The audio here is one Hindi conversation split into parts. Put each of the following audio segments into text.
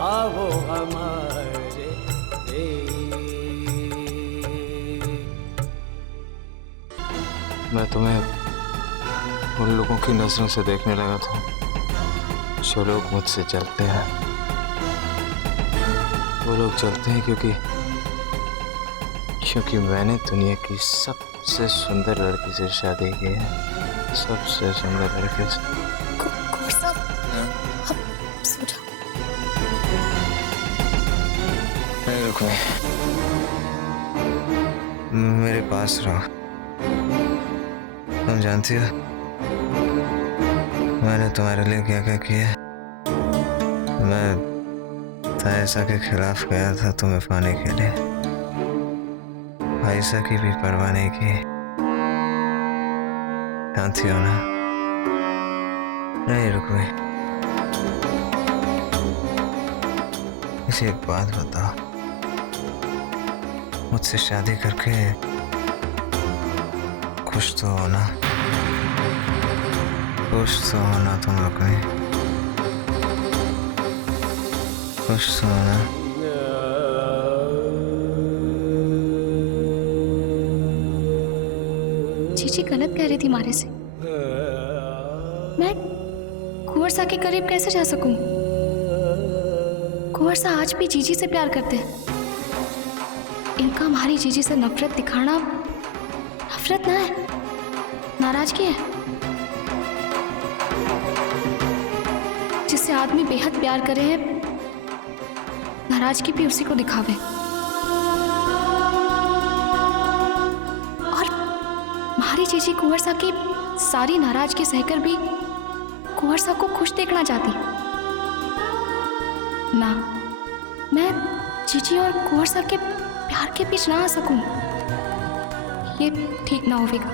आओ हमारे देश। मैं तुम्हें उन लोगों की नजरों से देखने लगा था जो लोग मुझसे चलते हैं। वो लोग चलते हैं क्योंकि मैंने दुनिया की सबसे सुंदर लड़की से शादी की है। सबसे सुंदर लड़के से। कौर साहब, आप सो जाओ। नहीं रुको, मेरे पास रहो। तुम जानती हो मैंने तुम्हारे लिए क्या क्या किया? मैं तायसा के खिलाफ गया था तुम्हें पाने के लिए। आयशा की भी परवाह नहीं की। जानती हो ना? नहीं रुको, मुझे एक बात बताओ, मुझसे शादी करके खुश तो हो ना? खुश तो हो ना तुम लोग? खुश तो हो ना? जीजी गलत कह रही थी मारे से। मैं कुंवर सा के करीब कैसे जा सकूं? कुंवर सा आज भी जीजी से प्यार करते हैं। इनका हमारी जीजी से नफरत दिखाना नफरत ना है, नाराजगी है। जिससे आदमी बेहद प्यार करे है, नाराजगी भी उसी को दिखावे। और हमारी जीजी कुंवर सा की सारी नाराजगी सहकर भी कुंवर सा को खुश देखना चाहती ना। मैं जीजी और कुंवर सा के प्यार के बीच ना आ सकूं, ये ठीक ना होगा।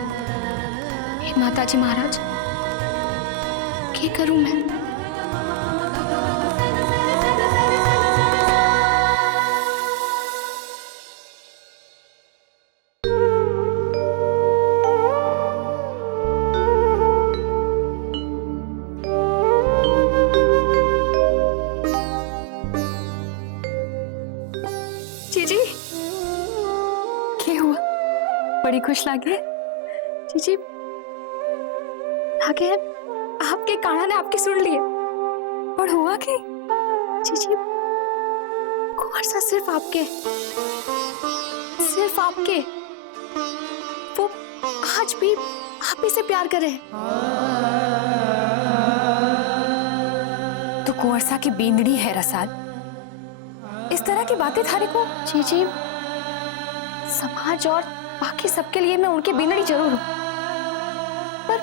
हे माताजी महाराज, क्या करूं मैं? जीजी, क्या हुआ? बड़ी खुश लगे जीजी। लगे आपके काना ने आपकी सुन लिए। पर हुआ क्या जीजी? कुंवर सा सिर्फ आपके वो आज भी आप ही से प्यार करे। तो कुंवर सा की बींदड़ी है रसाल। इस तरह की बातें थारे को? जीजी, समाज और बाकी सबके लिए मैं उनकी बीनड़ी जरूर हूं, पर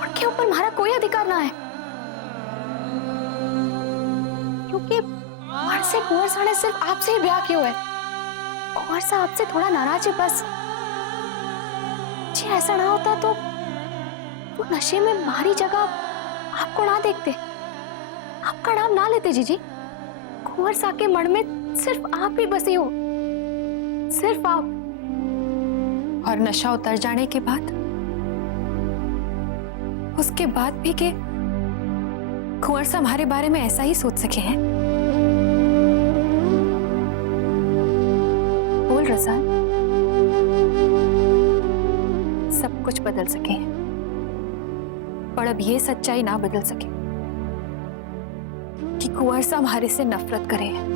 उनके ऊपर हमारा कोई अधिकार ना है। क्योंकि कुंवर से कुंवर सा ने सिर्फ आपसे ही ब्याह किया है। कुंवर सा आपसे थोड़ा नाराज है बस। जी ऐसा ना होता तो वो नशे में हमारी जगह आपको ना देखते, आपका नाम ना लेते। जीजी, कुंवर सा के मन में सिर्फ आप ही बसी हो, सिर्फ आप। और नशा उतर जाने के बाद, उसके बाद भी के कुंवर सा हमारे बारे में ऐसा ही सोच सके हैं? बोल रसाल, सब कुछ बदल सके हैं, पर अब ये सच्चाई ना बदल सके कि कुंवर सा हमारे से नफरत करे हैं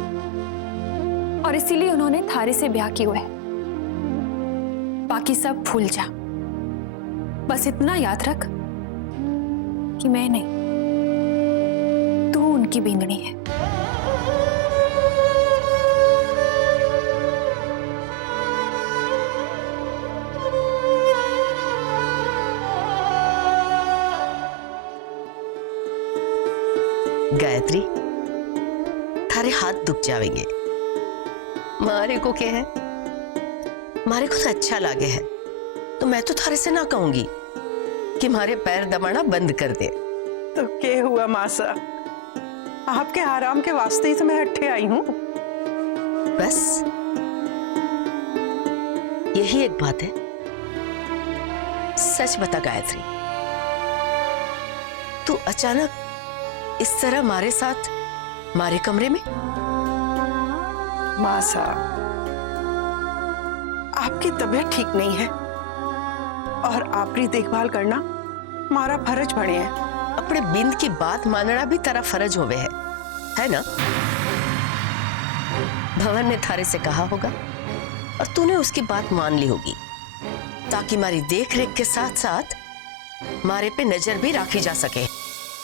और इसीलिए उन्होंने थारे से ब्याह किया है। बाकी सब भूल जा, बस इतना याद रख कि मैं नहीं, तू उनकी बींदड़ी है। गायत्री, थारे हाथ दुख जाएंगे। मारे को क्या है, मारे को तो अच्छा लागे है, तो मैं तो थारे से ना कहूंगी कि मारे पैर दबाना बंद कर दे। तो क्या हुआ मासा, आपके आराम के वास्ते ही तो मैं हट्टे आई हूँ। बस यही एक बात है। सच बता गायत्री, तू अचानक इस तरह हमारे साथ मारे कमरे में? मासा, आपकी तबीयत ठीक नहीं है और आपकी देखभाल करना हमारा फर्ज बने है। अपने बिंद की बात मानना भी तेरा फर्ज होवे है ना? भवन ने थारे से कहा होगा और तूने उसकी बात मान ली होगी, ताकि हमारी देख रेख के साथ साथ मारे पे नजर भी रखी जा सके।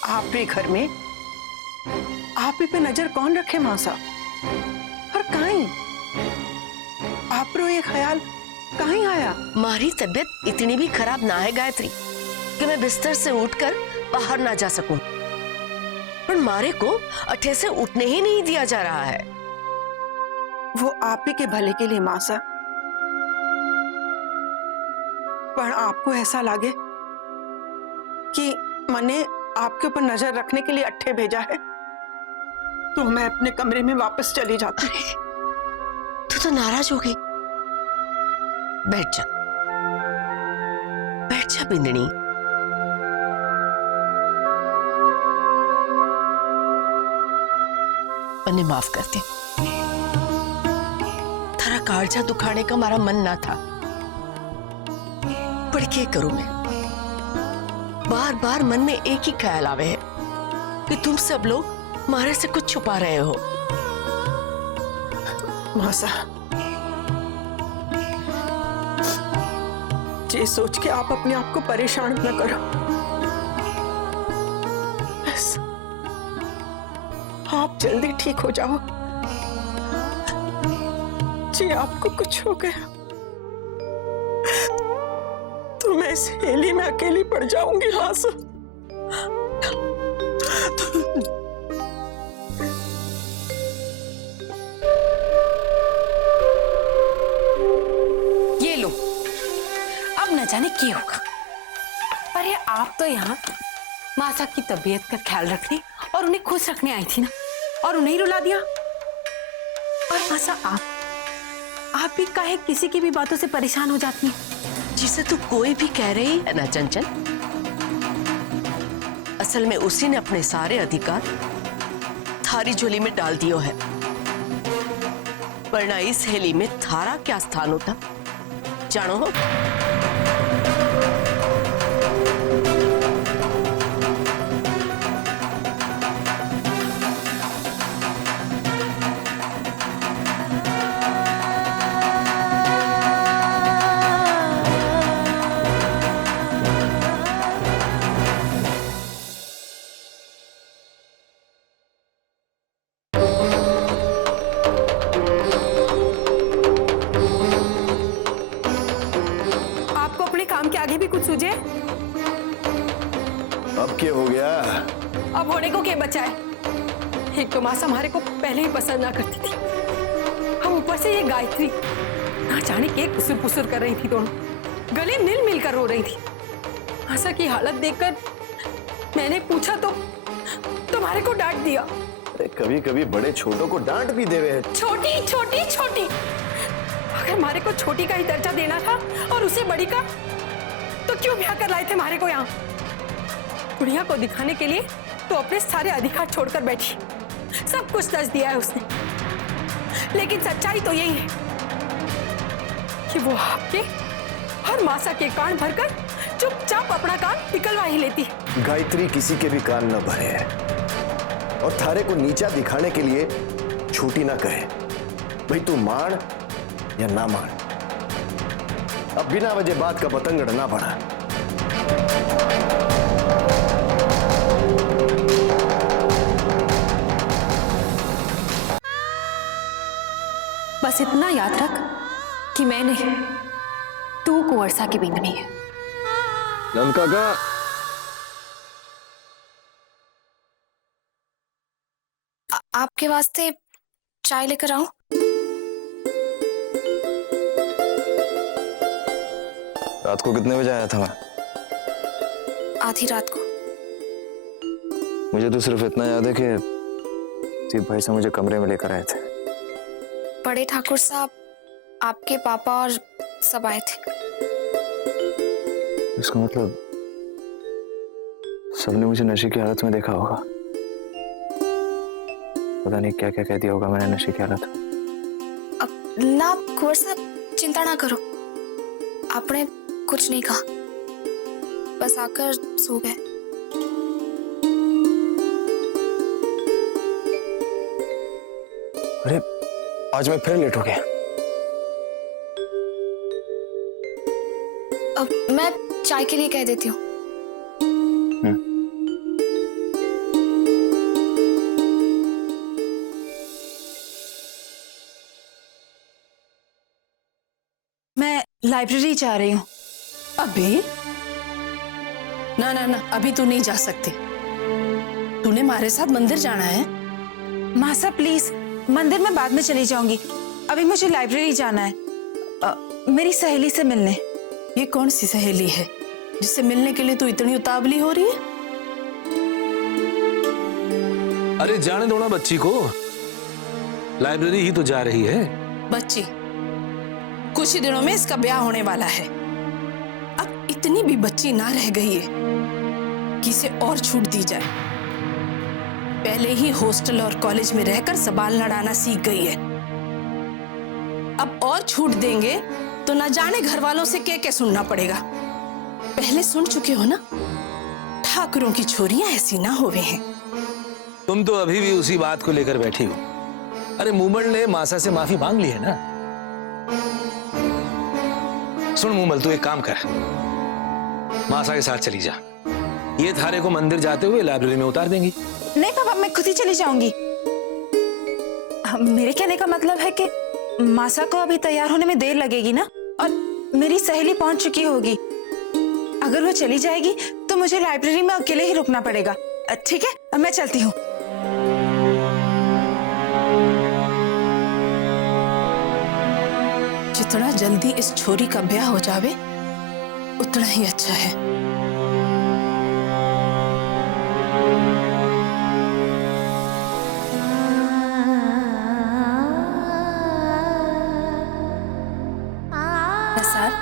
आपके घर में आप ही पे नजर कौन रखे मासा? और कहीं आपरो ये ख्याल कहीं आया? मारी तबीयत इतनी भी खराब ना है गायत्री कि मैं बिस्तर से उठकर बाहर ना जा सकूं, पर मारे को अठे से उठने ही नहीं दिया जा रहा है। वो आप ही के भले के लिए मासा, पर आपको ऐसा लगे कि मैंने आपके ऊपर नजर रखने के लिए अट्ठे भेजा है तो मैं अपने कमरे में वापस चली जाती। तू तो नाराज हो गई। बैठ जा, बैठ जा बिंदनी। मन्ने माफ कर दे, थारा कालजा दुखाने का हमारा मन ना था, पर क्या करूं मैं? बार बार मन में एक ही ख्याल आवे है कि तुम सब लोग मारे से कुछ छुपा रहे हो। मासा, ये सोच के आप अपने आप को परेशान न करो। बस आप जल्दी ठीक हो जाओ। जी आपको कुछ हो गया तो मैं इस हेली में अकेली पड़ जाऊंगी। मासा, ये लो, अब न जाने क्या होगा। पर ये आप तो यहाँ मासा की तबीयत का ख्याल रखने और उन्हें खुश रखने आई थी ना, और उन्हें ही रुला दिया। और मासा आप भी काहे किसी की भी बातों से परेशान हो जाती हैं? जिसे तू कोई भी कह रही है ना चंचल, असल में उसी ने अपने सारे अधिकार थारी झोली में डाल दियो है, वरना इस हेली में थारा क्या स्थान होता जानो हो? आगे भी कुछ सूझे? अब क्या हो गया? अब होने को क्या बचा है? एक तो मासा हमारे को पहले ही पसंद ना करती थी, हम ऊपर से ये गायत्री ना जाने के कुसुर पुसुर कर रही थी, दोनों गले मिल मिल कर रो रही थी। मासा की हालत देखकर मैंने पूछा तो तुम्हारे को डांट दिया। कभी कभी बड़े छोटों को डांट भी देवे हैं। छोटी छोटी छोटी, अगर हमारे को छोटी का ही दर्जा देना था और उसे बड़ी का, तो क्यों ब्याह कर लाए थे हमारे को यहाँ? बुढ़िया को दिखाने के लिए तो अपने सारे अधिकार छोड़कर बैठी, सब कुछ दस दिया है उसने। लेकिन सच्चाई तो यही है कि वो आपके और मासा के कान भरकर चुपचाप अपना कान निकलवा ही लेती है। गायत्री किसी के भी कान न भरे है और थारे को नीचा दिखाने के लिए छोटी ना कहे। भाई तू मान या ना मान, अब बिना वजह बात का पतंगड़ ना बढ़ा। बस इतना याद रख कि मैं नहीं, तू कुंवरसा की बिंदनी है। लंका का आपके वास्ते चाय लेकर आऊं? रात को कितने बजे आया था मैं? आधी रात को। मुझे तो सिर्फ इतना याद है कि दीप भाई से मुझे कमरे में लेकर आए थे। बड़े ठाकुर साहब, आपके पापा और सब आए थे। इसका मतलब सबने मुझे नशे की हालत में देखा होगा पता नहीं क्या क्या कह दिया होगा मैंने नशे की हालत। अब ना कुंवर साहब चिंता ना करो, आपने कुछ नहीं कहा, बस आकर सो गए। अरे आज मैं फिर लेट हो गया। अब मैं चाय के लिए कह देती हूँ। मैं लाइब्रेरी जा रही हूँ। अभी ना ना ना, अभी तू नहीं जा सकती। तूने हमारे साथ मंदिर जाना है। मासा प्लीज, मंदिर में बाद में चली जाऊंगी, अभी मुझे लाइब्रेरी जाना है मेरी सहेली से मिलने। ये कौन सी सहेली है जिससे मिलने के लिए तू इतनी उतावली हो रही है? अरे जाने दो ना बच्ची को, लाइब्रेरी ही तो जा रही है। बच्ची, कुछ ही दिनों में इसका ब्याह होने वाला है। अब इतनी भी बच्ची ना रह गई है कि इसे और छूट दी जाए। पहले ही हॉस्टल और कॉलेज में रहकर ज़बान लड़ाना सीख गई है, अब और छूट देंगे तो ना जाने घर वालों से क्या सुनना पड़ेगा। पहले सुन चुके हो ना, ठाकुरों की छोरियां ऐसी ना होवे हैं। तुम तो अभी भी उसी बात को लेकर बैठी हो। अरे मूमल ने मासा से माफी मांग ली है ना। सुन मूमल, तू एक काम कर, मासा के साथ चली जा, ये थारे को मंदिर जाते हुए लाइब्रेरी में उतार देंगी। नहीं पापा, मैं खुद ही चली जाऊंगी। मेरे कहने का मतलब है कि मासा को अभी तैयार होने में देर लगेगी ना, और मेरी सहेली पहुंच चुकी होगी। अगर वो चली जाएगी तो मुझे लाइब्रेरी में अकेले ही रुकना पड़ेगा। ठीक है, मैं चलती हूँ। जितना जल्दी इस छोरी का ब्याह हो जावे उतना ही अच्छा है। सर,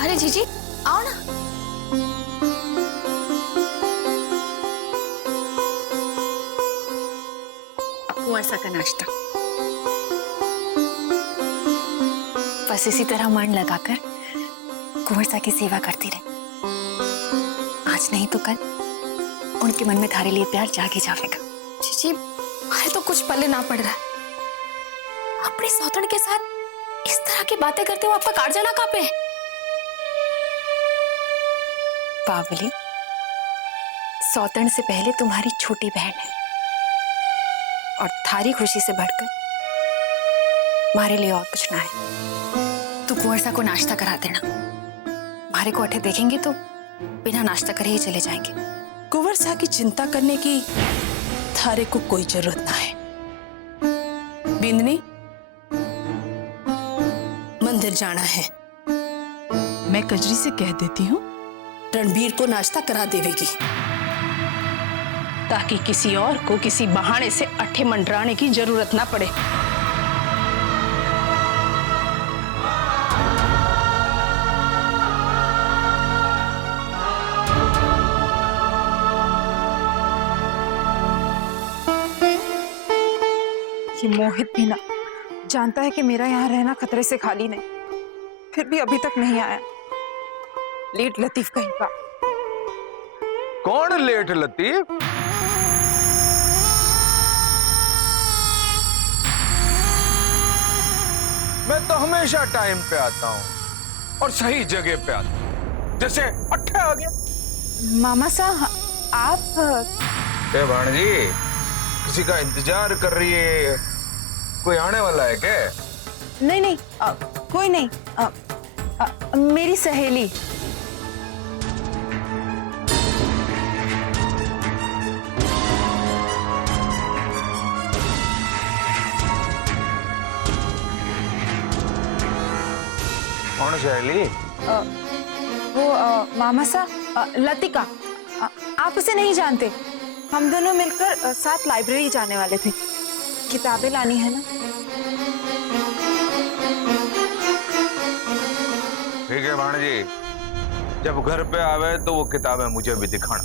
अरे जीजी आओ ना। कुंवर सा का नाश्ता। बस इसी तरह मन लगाकर कुंवर सा की सेवा करती रहे। आज नहीं तो कल उनके मन में थारे लिए प्यार जाग ही जाएगा। जीजी, हमें तो कुछ पल्ले ना पड़ रहा है। अपने सौतन के साथ इस तरह की बातें करते हो, आपका काट जाना कहाँ पे है? बावली, सौतन से पहले तुम्हारी छोटी बहन है, और थारी खुशी से बढ़कर हमारे लिए और कुछ ना है। तू कुंवर सा को नाश्ता करा देना। हमारे को अठे देखेंगे तो बिना नाश्ता करे ही चले जाएंगे। कुंवर सा की चिंता करने की थारे को कोई जरूरत ना है। बिंदनी, मंदिर जाना है। मैं कजरी से कह देती हूँ रणबीर को नाश्ता करा देवेगी, ताकि किसी और को किसी बहाने से अठे मंडराने की जरूरत ना पड़े। ये मोहित भी ना जानता है कि मेरा यहाँ रहना खतरे से खाली नहीं, फिर भी अभी तक नहीं आया। लेट लतीफ कहीं का। कौन लेट लतीफ? मैं तो हमेशा टाइम पे आता हूँ और सही जगह पे आता हूँ। जैसे अट्ठे आ गया। मामा साहब, आप भाणजी किसी का इंतजार कर रही है? कोई आने वाला है क्या? नहीं नहीं, कोई नहीं। मेरी सहेली। कौन सहेली? वो मामा साहब, लतिका। आप उसे नहीं जानते। हम दोनों मिलकर साथ लाइब्रेरी जाने वाले थे, किताबें लानी है ना। ठीक है भाणजी, जब घर पे आवे तो वो किताबें मुझे भी दिखाना।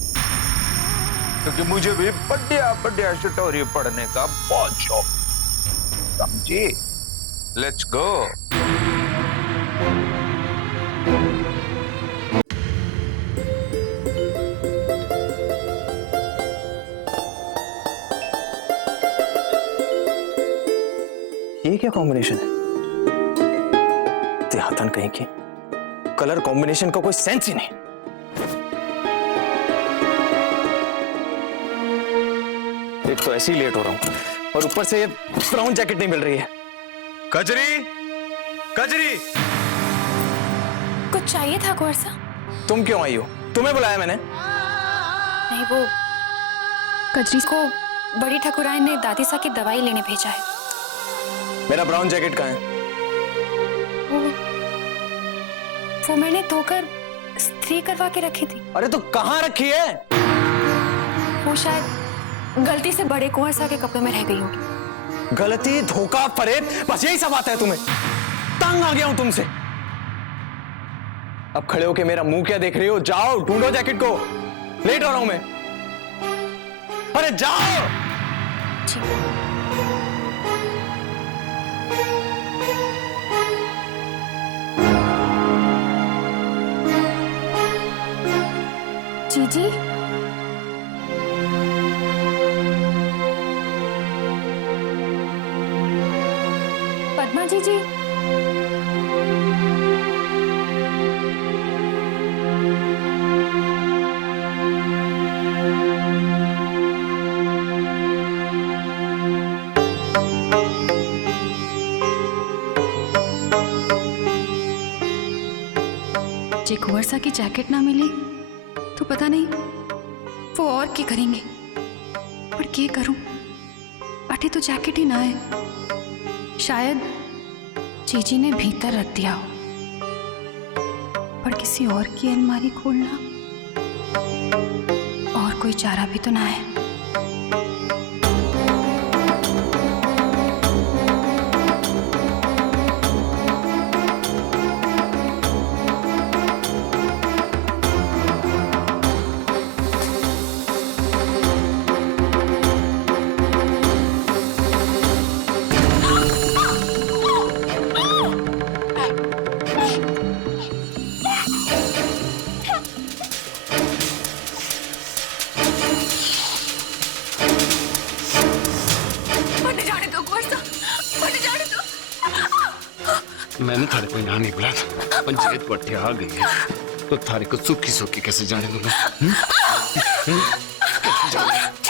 क्योंकि मुझे भी बढ़िया बढ़िया स्टोरी पढ़ने का बहुत शौक, समझी? Let's go. ये क्या कॉम्बिनेशन है? देहातन कहीं की, कलर कॉम्बिनेशन का कोई सेंस ही नहीं। एक तो ऐसे ही लेट हो रहा हूं और ऊपर से ये ब्राउन जैकेट नहीं मिल रही है। कजरी, कजरी, कुछ चाहिए था कुंवर सा? तुम क्यों आई हो? तुम्हें बुलाया मैंने। नहीं, वो कजरी को बड़ी ठकुराइन ने दादी सा की दवाई लेने भेजा है। मेरा ब्राउन जैकेट कहाँ है? वो मैंने धोकर स्त्री करवा के रखी थी। अरे तो कहाँ रखी है? वो शायद गलती से बड़े कुंवर सा के कपड़े में रह गई होगी। गलती, धोखा, फरेब, बस यही सब आता है तुम्हें। तंग आ गया हूं तुमसे। अब खड़े होके मेरा मुंह क्या देख रही हो? जाओ ढूंढो जैकेट को, लेट हो रहा हूं मैं। अरे जाओ। जीजी, पद्मा जीजी, जे कुंवर सा की जैकेट ना मिली तो पता नहीं वो और क्या करेंगे। पर क्या करूं? अठे तो जैकेट ही ना है। शायद जीजी ने भीतर रख दिया हो, पर किसी और की अलमारी खोलना और कोई चारा भी तो ना है। मैंने थारे को यहाँ नहीं बुलाया था। पंचायत पट्टी आ गई है तो थारे को सुखी सुखी कैसे जाने दूंगा? कैसे जाने?